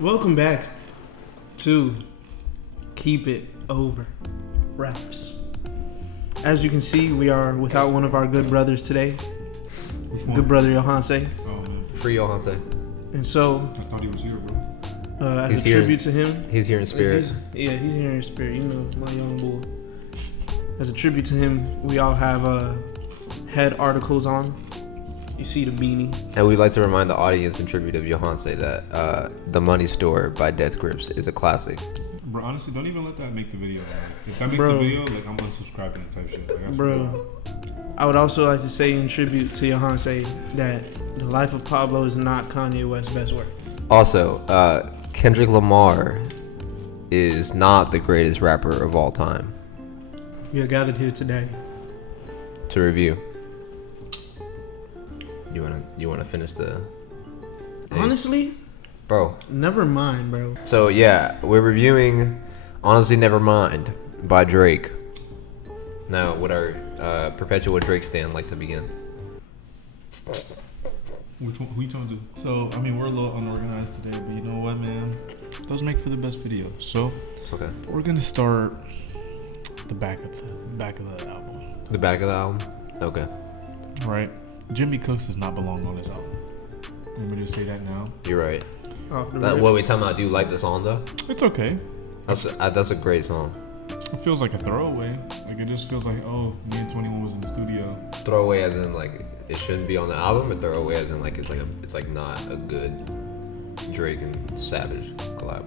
Welcome back to Keep It Over Raps. As you can see, we are without one of our good brothers today. Which one? Good brother Yohance. Oh man. Free Yohance. And so, I thought he was here, bro. as He's a here. tribute to him, He's here in spirit. he's here in spirit. You know, my young bull. As a tribute to him, we all have head articles on. You see the beanie. And we'd like to remind the audience in tribute of Yohance that The Money Store by Death Grips is a classic. Bro, honestly, don't even let that make the video. Like, if that makes Bro. the video, like, I'm unsubscribing type shit. Like, that's Bro, I would also like to say in tribute to Yohance that The Life of Pablo is not Kanye West's best work. Also, Kendrick Lamar is not the greatest rapper of all time. We are gathered here today. To review. You wanna finish the... Honestly, Bro. Nevermind, bro. So yeah, we're reviewing Honestly Nevermind by Drake. Now, would our perpetual Drake stand like to begin? Which one? Who you talking to? So, I mean, we're a little unorganized today, but you know what, man? Those make for the best video. So, It's okay. we're gonna start the back of the album. The back of the album? Okay. Right? Jimmy Cooks does not belong on this album. Let me just say that now. You're right. Off the That, rip. what we talking about? Do you like the song though? It's okay. That's a great song. It feels like a throwaway. Like, it just feels like, oh, me and 21 was in the studio. Throwaway as in like it shouldn't be on the album, or throwaway as in like it's like not a good Drake and Savage collab.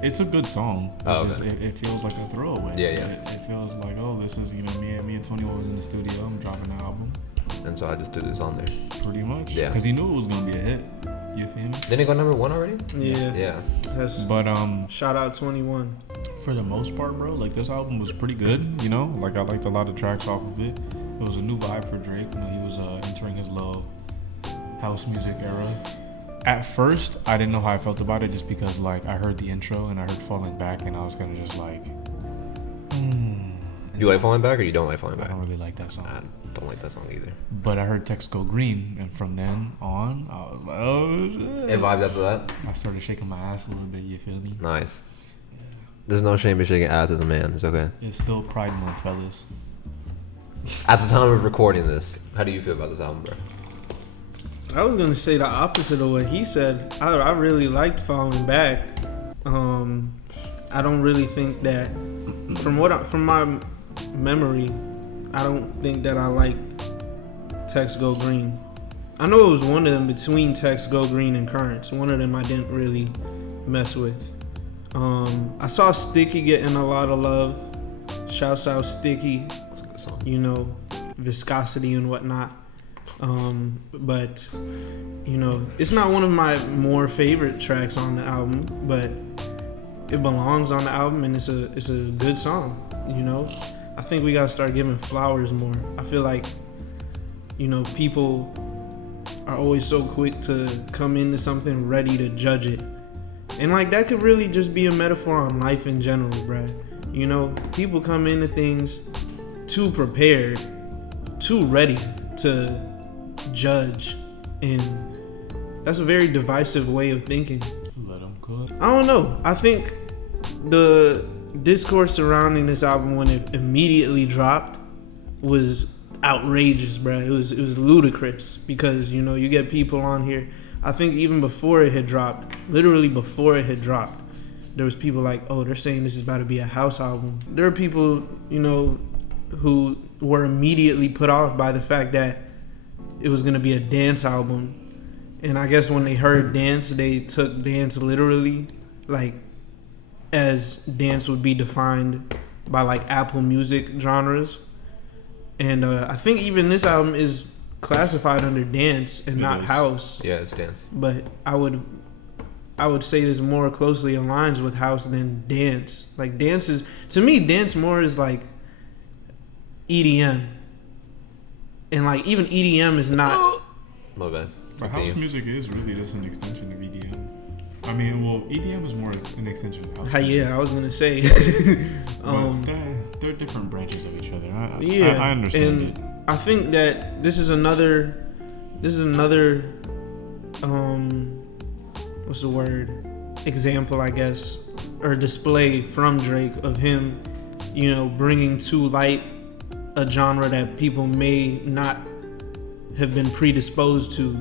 It's a good song. It's Oh, just, okay. it feels like a throwaway. Yeah. It feels like, oh, this is, me and 21 was in the studio. I'm dropping an album. And so I just threw this on there. Pretty much. Yeah. Because he knew it was going to be a hit. You feel me? Didn't it go number 1 already? Yeah. Yeah. That's, But shout out 21. for the most part, bro, like, this album was pretty good, you know? Like, I liked a lot of tracks off of it. It was a new vibe for Drake. You know, he was entering his little house music era. At first, I didn't know how I felt about it just because, like, I heard the intro and I heard Falling Back and I was kind of just like, You like Falling Back or you don't like Falling I Back? don't really like that song. I don't like that song either. But I heard Text Go Green, and from then on, I was like, oh, shit. It vibed after that? I started shaking my ass a little bit, you feel me? Nice. There's no shame in shaking ass as a man. It's okay. It's still Pride Month, fellas. At the time of recording this, how do you feel about this album, bro? I was gonna say the opposite of what he said. I really liked Falling Back. I don't really think that from my memory, I don't think that I liked Text Go Green. I know it was one of them between Text Go Green and Currents. One of them I didn't really mess with. I saw Sticky getting a lot of love. Shouts out Sticky. It's a good song. You know, viscosity and whatnot. But you know, it's not one of my more favorite tracks on the album, but it belongs on the album and it's a good song. You know, I think we gotta start giving flowers more. I feel like, you know, people are always so quick to come into something ready to judge it, and like that could really just be a metaphor on life in general, bruh. You know, people come into things too prepared, too ready to judge, and that's a very divisive way of thinking. Let them cook. I don't know. I think the discourse surrounding this album when it immediately dropped was outrageous, bro. It was ludicrous because, you know, you get people on here. I think even before it had dropped, literally before it had dropped, there was people like, oh, they're saying this is about to be a house album. There are people, you know, who were immediately put off by the fact that it was going to be a dance album. And I guess when they heard dance, they took dance literally, like as dance would be defined by like Apple Music genres. And I think even this album is classified under dance and not house. Yeah, it's dance. But I would say this more closely aligns with house than dance. Like dance is, to me, dance more is like EDM. And like even EDM is not. My bad. But house Continue. music is really just an extension of EDM. I mean, well, EDM is more an extension of house music. Yeah, I was gonna say. But they're different branches of each other. Yeah, I understand and it. I think that this is another what's the word? example, I guess, or display from Drake of him, bringing to light a genre that people may not have been predisposed to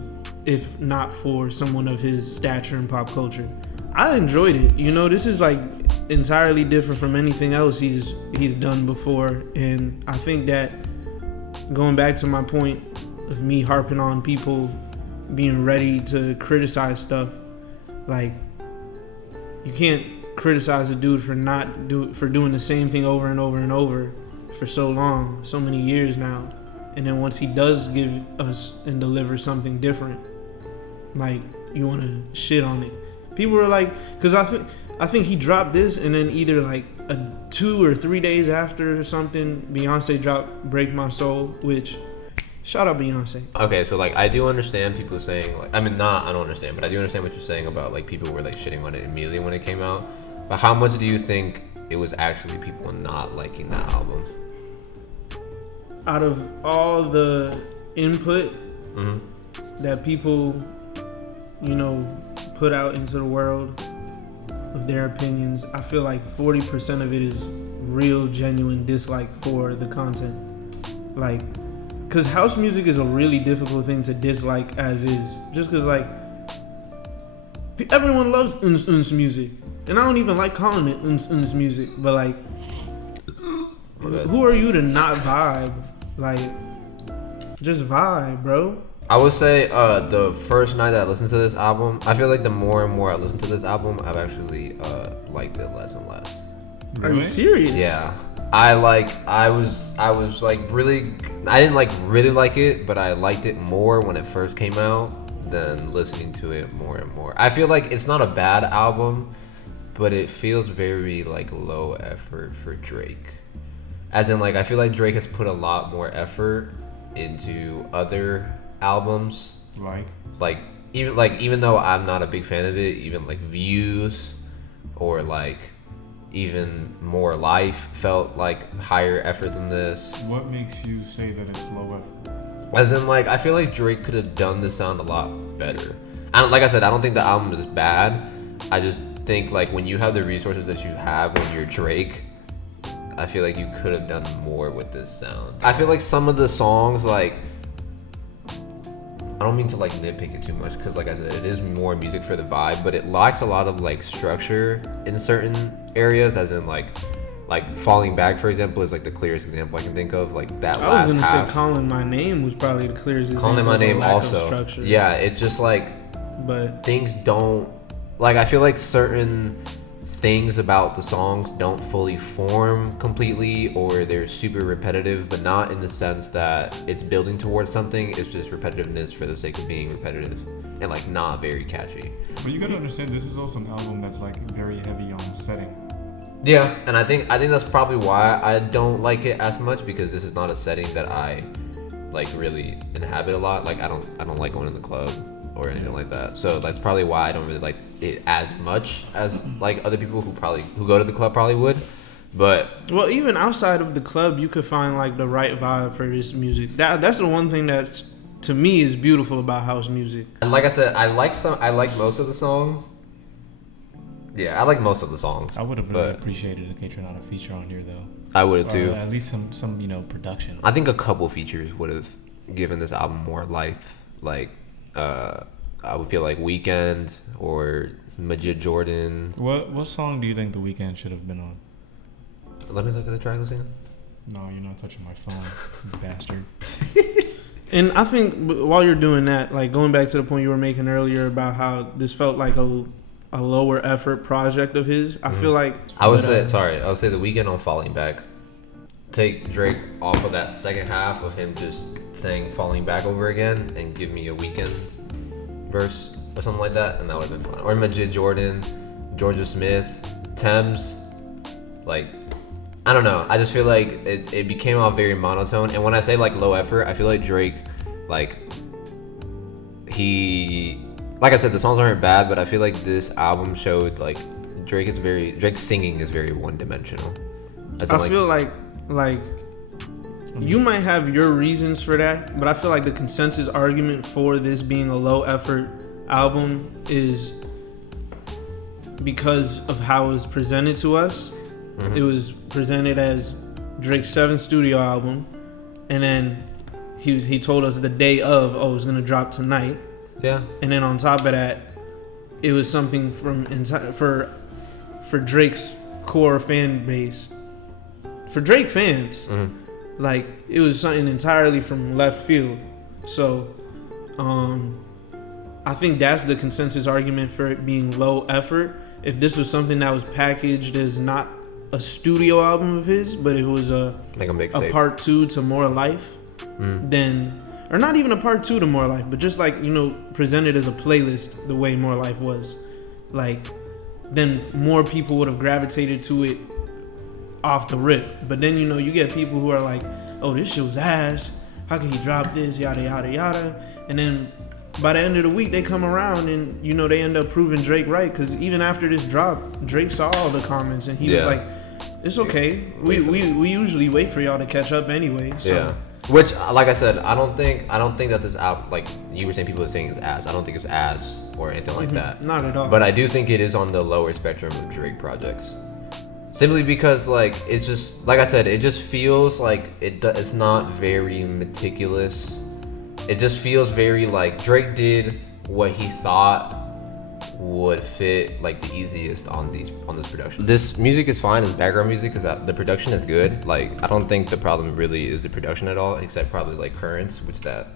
if not for someone of his stature in pop culture. I enjoyed it. This is like entirely different from anything else he's done before, and I think that, going back to my point of me harping on people being ready to criticize stuff, like, you can't criticize a dude for doing the same thing over and over and over for so long, so many years now, and then once he does give us and deliver something different, like, you want to shit on it. People were like, because I think he dropped this, and then either like 2 or 3 days after or something, Beyonce dropped "Break My Soul," which, shout out Beyonce. Okay, so like I do understand people saying, like, I don't understand, but I do understand what you're saying about like people were like shitting on it immediately when it came out. But how much do you think it was actually people not liking that album? Out of all the input that people, put out into the world of their opinions, I feel like 40% of it is real, genuine dislike for the content. Like, because house music is a really difficult thing to dislike as is. Just because, like, everyone loves uns music. And I don't even like calling it uns music. But, like, who are you to not vibe? Like, just vibe, bro. I would say the first night that I listened to this album, I feel like the more and more I listen to this album, I've actually liked it less and less. Really? Are you serious? Yeah. I was like really, I didn't like really like it, but I liked it more when it first came out than listening to it more and more. I feel like it's not a bad album, but it feels very like low effort for Drake. As in, like, I feel like Drake has put a lot more effort into other albums. Even though I'm not a big fan of it, even like Views or like even More Life felt like higher effort than this. What makes you say that it's low effort? As in, like, I feel like Drake could have done the sound a lot better. Like I said, I don't think the album is bad. I just think, like, when you have the resources that you have when you're Drake, I feel like you could have done more with this sound. I feel like some of the songs, like, I don't mean to like nitpick it too much because, like I said, it is more music for the vibe, but it lacks a lot of like structure in certain areas, as in like Falling Back, for example, is like the clearest example I can think of. Like that last half. I was gonna say Calling My Name was probably the clearest example. Calling My Name also. Yeah, it's just like, but things don't, like, I feel like certain things about the songs don't fully form completely, or they're super repetitive, but not in the sense that it's building towards something. It's just repetitiveness for the sake of being repetitive and like not very catchy. But you gotta understand, this is also an album that's like very heavy on setting. Yeah, and I think that's probably why I don't like it as much, because this is not a setting that I like really inhabit a lot. Like I don't like going to the club or anything like that. So that's probably why I don't really like it as much as like other people who go to the club probably would. But well, even outside of the club, you could find like the right vibe for this music. That's the one thing that's, to me, is beautiful about house music. And like I said, I like most of the songs. Yeah, I like most of the songs. I would have really appreciated a K-Tron a feature on here though. I would have too. At least some production. I think a couple features would have given this album more life. Like I would feel like Weeknd or Majid Jordan. What song do you think The Weeknd should have been on? Let me look at the track listing. No, you're not touching my phone, you bastard. And I think while you're doing that, like going back to the point you were making earlier about how this felt like a lower effort project of his, I feel like I would say The Weeknd on Falling Back. Take Drake off of that second half of him just saying Falling Back over again and give me a Weeknd verse or something like that, and that would have been fun. Or Majid Jordan, Georgia Smith, Thames. Like, I don't know. I just feel like it became all very monotone. And when I say like low effort, I feel like Drake, like I said, the songs aren't bad, but I feel like this album showed like Drake's singing is very one dimensional. I feel like you might have your reasons for that, but I feel like the consensus argument for this being a low effort album is because of how it was presented to us. It was presented as Drake's 7th studio album, and then he told us the day of, oh, it's gonna drop tonight. Yeah. And then on top of that, it was something for Drake's core fan base. For Drake fans, like, it was something entirely from left field. So, I think that's the consensus argument for it being low effort. If this was something that was packaged as not a studio album of his, but it was like a mixtape, a part 2 to More Life, then, or not even a part 2 to More Life, but just like, presented as a playlist the way More Life was, like, then more people would have gravitated to it off the rip. But then, you get people who are like, oh, this shit was ass, how can he drop this, yada yada yada. And then by the end of the week, they come around and they end up proving Drake right, because even after this drop, Drake saw all the comments and he was like, it's okay, we usually wait for y'all to catch up anyway. So. Yeah. Which, like I said, I don't think that this album, like you were saying, people are saying it's ass. I don't think it's ass or anything like that. Not at all. But I do think it is on the lower spectrum of Drake projects. Simply because, like, it's just, like I said, it just feels like it's not very meticulous. It just feels very like Drake did what he thought would fit, like, the easiest on this production. This music is fine as background music because the production is good. Like, I don't think the problem really is the production at all, except probably like Currents, which that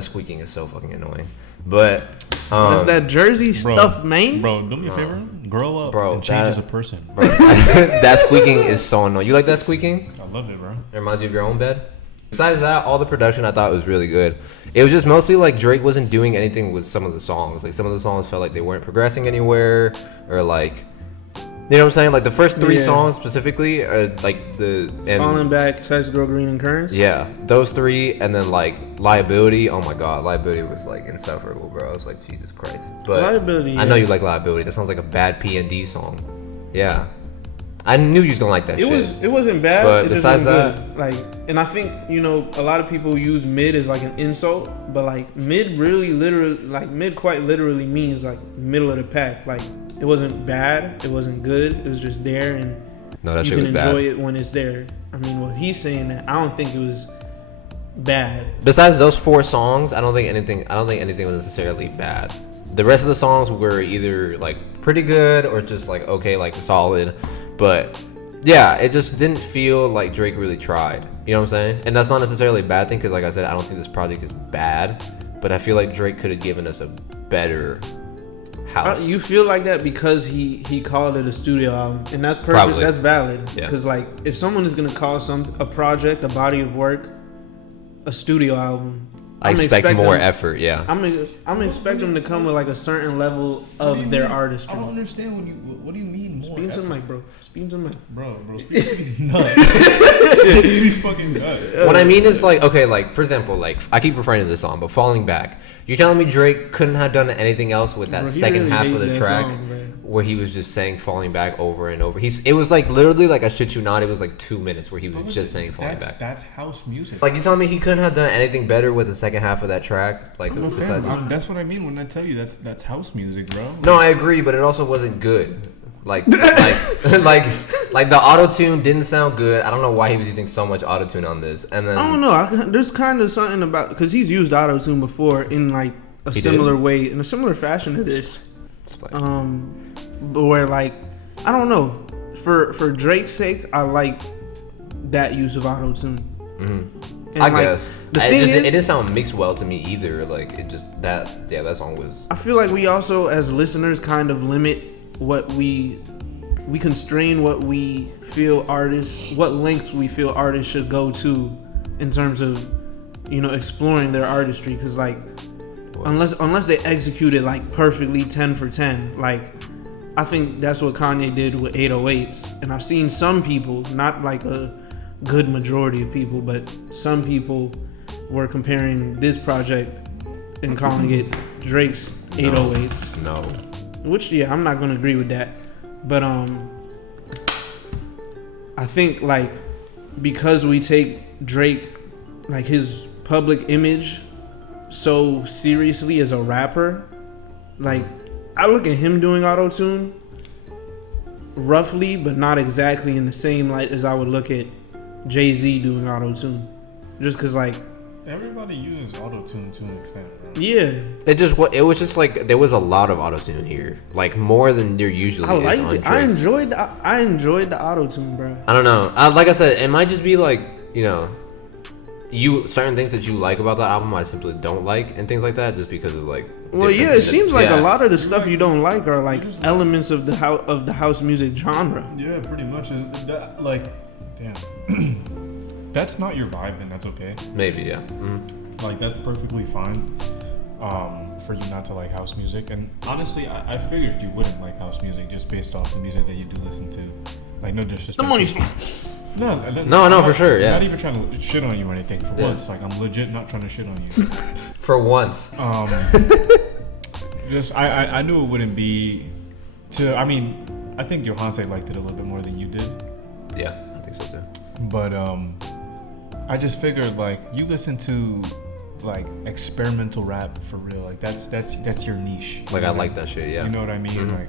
squeaking is so fucking annoying. But that's that Jersey stuff, man. Bro, do me a favor, grow up, and change as a person. Bro, that squeaking is so annoying. You like that squeaking? I love it, bro. It reminds you of your own bed. Besides that, all the production I thought was really good. It was just mostly like Drake wasn't doing anything with some of the songs. Like, some of the songs felt like they weren't progressing anywhere, or like, you know what I'm saying? Like, the first 3 songs specifically are like Falling Back, Text Girl Green, and Currents. Yeah, those 3, and then like Liability. Oh my god, Liability was like insufferable, bro. I was like, Jesus Christ. But Liability, I know you like Liability. That sounds like a bad P&D song. Yeah. I knew you was gonna like that shit. It wasn't bad. But it besides that, good. Like, and I think a lot of people use mid as like an insult, but like mid quite literally means like middle of the pack. Like, it wasn't bad, it wasn't good, it was just there, and that you shit can was bad. enjoy it when it's there. I mean, well, he's saying that. I don't think it was bad. Besides those 4 songs, I don't think anything was necessarily bad. The rest of the songs were either like pretty good or just like okay, like solid. But yeah, it just didn't feel like Drake really tried. You know what I'm saying? And that's not necessarily a bad thing, because like I said, I don't think this project is bad, but I feel like Drake could have given us a better house. You feel like that because he called it a studio album, and that's perfect. Probably. That's valid. Yeah. Because like, if someone is gonna call a project, a body of work, a studio album, I expect more effort. Yeah. I'm gonna expect them to come with like a certain level of their artistry. I don't understand what do you mean more? Speak to the mic, bro. Speak to the mic. Bro, speak to these nuts. Speak to these fucking nuts. What I mean is, like, okay, like, for example, like, I keep referring to this song, but Falling Back. You're telling me Drake couldn't have done anything else with that second half of the track where he was just saying Falling Back over and over? It was like literally, like, I shit you not, it was like 2 minutes where he was just saying Falling Back. That's house music. Like, you telling me he couldn't have done anything better with the second half of that track? Like, besides that's what I mean when I tell you that's house music, bro. No, I agree, but it also wasn't good. Like the Autotune didn't sound good. I don't know why he was using so much Autotune on this. And then I don't know. There's kind of something about, because he's used Autotune before in like a similar way, in a similar fashion to this. But where, like, I don't know. For Drake's sake, I like that use of Autotune. Mm-hmm. I guess it didn't sound mixed well to me either. Like, it just that song was. I feel like we also, as listeners, kind of limit what we constrain what we feel artists, what lengths we feel artists should go to in terms of, exploring their artistry. Because like, unless they execute it like perfectly 10 for 10, like, I think that's what Kanye did with 808s. And I've seen some people, not like a good majority of people, but some people were comparing this project and calling it Drake's 808s. No. Which, yeah, I'm not going to agree with that. But I think, like, because we take Drake, like, his public image so seriously as a rapper, like, I look at him doing Autotune roughly, but not exactly in the same light as I would look at Jay-Z doing Autotune. Just because, like... Everybody uses Autotune to an extent, right? Yeah. It was just like there was a lot of Autotune here. Like more than there usually I is liked on it. Drake's. I enjoyed the Autotune, bro. I don't know. Like I said, it might just be like, you know, certain things that you like about the album I simply don't like and things like that just because of like. Well, yeah, it seems like yeah. a lot of the stuff you don't like are like elements of the house music genre. Yeah, pretty much. Is that like, damn. That's not your vibe, and that's okay. Maybe, yeah. Mm-hmm. Like that's perfectly fine. For you not to like house music, and honestly, I figured you wouldn't like house music just based off the music that you do listen to. Like no disrespect. The money. No, for sure, yeah. Not even trying to shit on you or anything. For once, like I'm legit not trying to shit on you. For once. Just I knew it wouldn't be. I mean, I think Yohance liked it a little bit more than you did. Yeah, I think so too. But I just figured like you listen to like experimental rap for real. Like that's your niche. Like I like that shit, yeah. You know what I mean? Mm-hmm. Like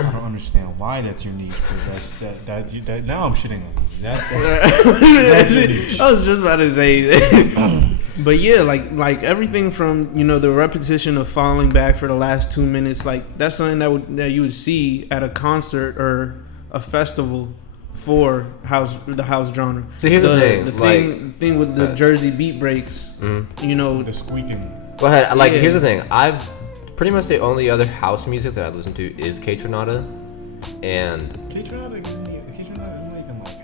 I don't understand why that's your niche. But that's now I'm shitting on you. That's your niche. I was just about to say. But yeah, like everything from, you know, the repetition of falling back for the last 2 minutes, like that's something that you would see at a concert or a festival for the house genre. So here's the thing, the like, thing with the Jersey beat breaks, you know, The squeaking. Go ahead. Like Yeah. here's the thing. I've pretty much the only other house music that I listen to is K-Tronada, and K-Tronada isn't even like.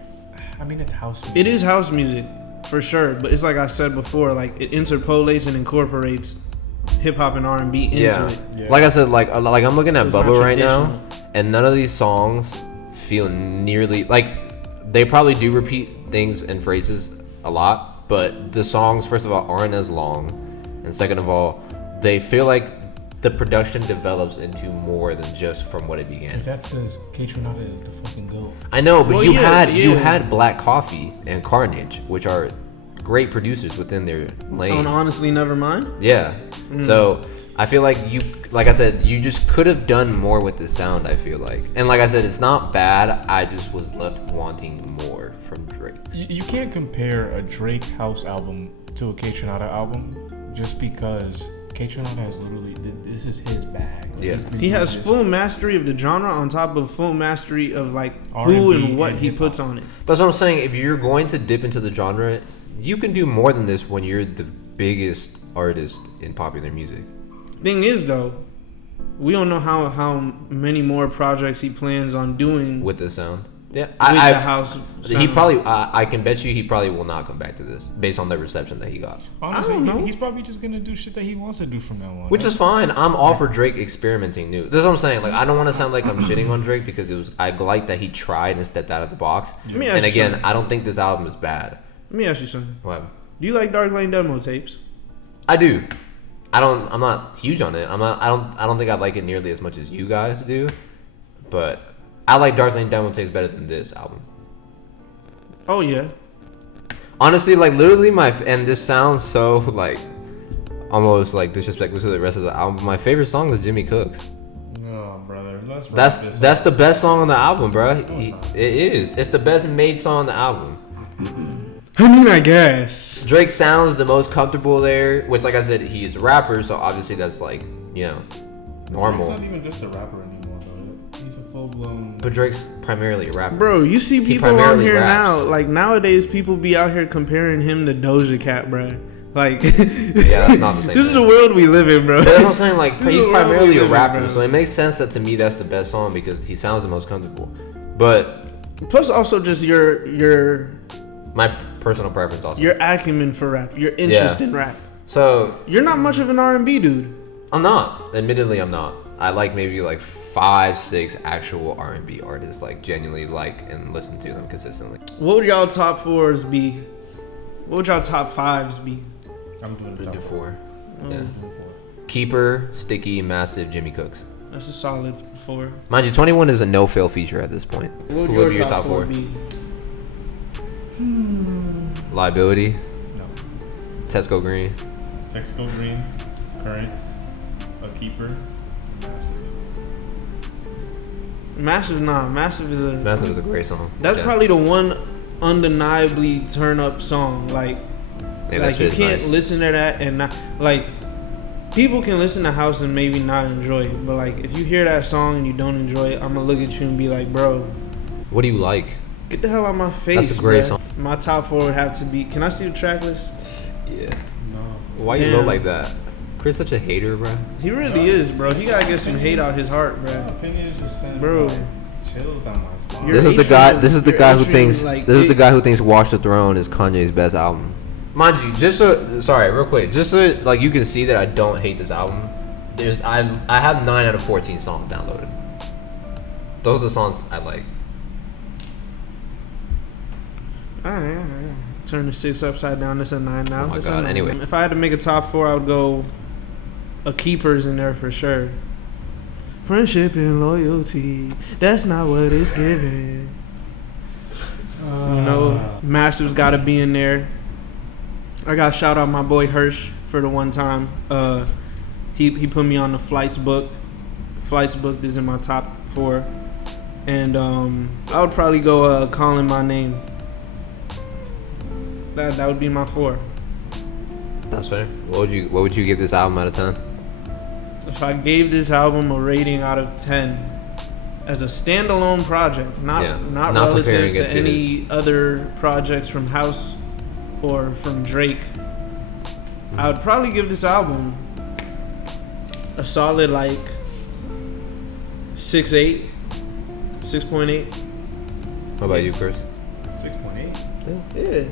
I mean, it's house music. it is house music for sure. But it's like I said before, like it interpolates and incorporates hip hop and R&B into it. Yeah. like I said, like I'm looking at So it's not Bubba right now, traditional. and none of these songs feel nearly like they probably do repeat things and phrases a lot, but the songs, first of all, aren't as long, and second of all, they feel like the production develops into more than just from what it began. That's because K-Tronada is the fucking goat. I know, but Well, you yeah, you yeah. had Black Coffee and Carnage, which are great producers within their lane. On Honestly Nevermind. Yeah. So I feel like like I said, you just could have done more with the sound, I feel like. And like I said, it's not bad. I just was left wanting more from Drake. You can't compare a Drake house album to a K-Tronada album just because K-Tronada has literally, this is his bag. Like, Yeah. he's He has just- full mastery of the genre on top of full mastery of like R&B who and what and he hip-hop. puts on it. That's what I'm saying. If you're going to dip into the genre, you can do more than this when you're the biggest artist in popular music. Thing is though, we don't know how many more projects he plans on doing with With the sound. Yeah. the house. He sound. probably, I can bet you he probably will not come back to this based on the reception that he got. Honestly, I don't know. he's probably just gonna do shit that he wants to do from now on. Which is fine. I'm all for Drake experimenting new. That's what I'm saying. Like, I don't want to sound like I'm shitting on Drake because I like that he tried and stepped out of the box. Let me ask And you again, something. I don't think this album is bad. Let me ask you something. What? Do you like Dark Lane demo tapes? I do. I'm not huge on it. I don't think I like it nearly as much as you guys do. But I like Dark Lane Demo Tapes better than this album. Oh yeah. Honestly, like literally and this sounds so like almost like disrespectful to the rest of the album. My favorite song is Jimmy Cook's. Oh, brother, let's wrap That's this that's up. the best song on the album, bro. it's not. It is. It's the best made song on the album. I mean, I guess. Drake sounds the most comfortable there, which, like I said, he is a rapper, so obviously that's like, you know, normal. He's not even just a rapper anymore, though. He's a full-blown. But Drake's primarily a rapper. Bro, you see He people on primarily here raps. now. Like nowadays, people be out here comparing him to Doja Cat, bro. Like, Yeah, that's not the same This is thing. the world we live in, bro. But that's what I'm saying. Like, This is he's the world primarily we a live in, rapper, bro. so it makes sense that to me that's the best song because he sounds the most comfortable. But Plus, also just your my personal preference also. acumen for rap, your interest in rap. So You're not much of an R&B dude. I'm not. Admittedly, I'm not. I like maybe like 5-6 actual R&B artists, like genuinely like and listen to them consistently. What would y'all top fours be? What would y'all top fives be? I'm doing the Do top 4. Mm. Yeah. Keeper, Sticky, Massive, Jimmy Cooks. That's a solid 4. Mind you, 21 is a no-fail feature at this point. What Who would would be your your top top 4 4? be? Liability, No. Tesco Green. Texaco Green, Current, A Keeper, Massive. Massive Massive is a great song. That's Yeah. probably the one undeniably turn up song. Like, Yeah, that like you shit is can't nice. listen to that and not like. People can listen to House and maybe not enjoy it, but like if you hear that song and you don't enjoy it, I'm gonna look at you and be like, bro, What do you like? get the hell out of my face. That's a great bruh. song. My top 4 would have to be. Can I see the track list? Yeah. No. Why you Damn. look like that? Chris such a hater, bro. He really is, bro. He gotta get some hate out his heart, My bro. opinion is just sending Bro. like, chills down my spine. You're This is the atrium- guy. This is the your guy who atrium, thinks. like, This is the big. guy who thinks "Watch the Throne" is Kanye's best album. Mind you, just so sorry, real quick, just so like you can see that I don't hate this album. I have 9 out of 14 songs downloaded. Those are the songs I like. Alright. Turn the 6 upside down. It's a 9 now. Oh my It's a God, 9. anyway. If I had to make a top 4, I would go. A keeper's in there for sure. Friendship and loyalty. That's not what it's giving. You know, Massive's got to be in there. I got to shout out my boy Hirsch for the one time. He put me on the Flights Booked. Flights Booked is in my top 4. And I would probably go Calling My Name. That would be my 4. That's fair. What would you give this album out of 10? If I gave this album a rating out of 10 as a standalone project, not Not comparing relative it to to any his- other projects from House or from Drake, I would probably give this album a solid like 6.8, 6.8. What about you, Chris? 6.8. Yeah.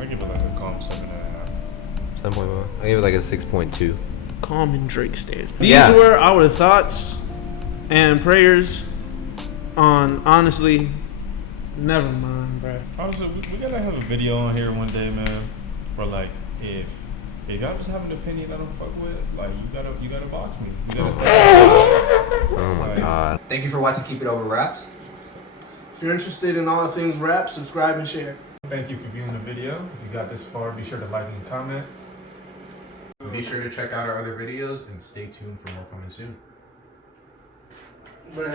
I give it like a calm 7.5. 7.1. I give it like a 6.2. Calm and Drake stand. These Yeah. were our thoughts and prayers on honestly, Nevermind, bro. Honestly, we gotta have a video on here one day, man. Where like, if y'all just have an opinion I don't fuck with, like you gotta box me. You gotta Oh my god. Thank you for watching Keep It Over Raps. If you're interested in all things rap, subscribe and share. Thank you for viewing the video. If you got this far, be sure to like and comment. Be sure to check out our other videos and stay tuned for more coming soon. But